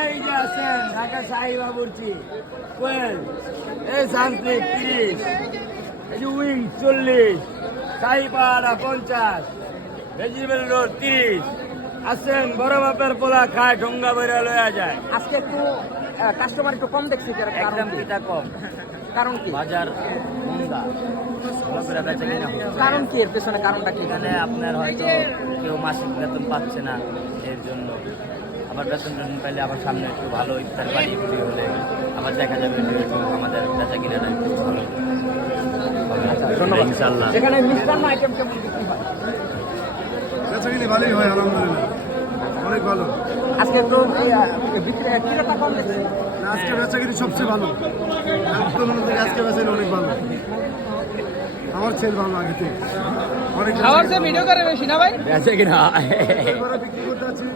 এই যে আছেন ঢাকা শাহী বাবুর্চি কোয়েল, এই সান্ত্রিক 30, এই যে উইং 40, শাহী পাহাড়া 50, ভেজিটেবল রোড 30। আসেন বড় বাপের পোলা খায় ঢোঙ্গা বইরা লয়া যায়। আজকে একটু কাস্টমার একটু কম দেখছি, একদম পিতা কম, কারণ কি? বাজার মন্দা, লোকেরা বেচা কিনা হচ্ছে। কারণ কি এর পেছনে কারণটা কি? এখানে আপনার হয়তো কেউ মাসিক বেতন পাচ্ছে না, এর জন্য। আবার বেতন টেতন পাইলে আবার সামনে একটু ভালো ইফতার পার্টি ফুটি হলে আবার দেখা যাবে যে একটু আমাদের বেচা কিনাটা একটু ভালো হবে। ধন্যবাদ। ইনশাল্লাহ। এখানে মিষ্টান্ন আইটেম কেমন বিক্রি হয়? বেচাকিনি ভালোই হয় আলহামদুলিল্লাহ, অনেক ভালো। আজকে একটু বিক্রি কিরকম কম দেখছি। আজকে বেচাকিনি সবচেয়ে ভালো, একদম থেকে আজকে বেচাকিনি অনেক ভালো। আমার ছেলে ভালো আগে থেকে অনেক খাওয়ার যে ভিডিও করে বেশি না ভাই? বেচা কিনা বিক্রি করতে আছি।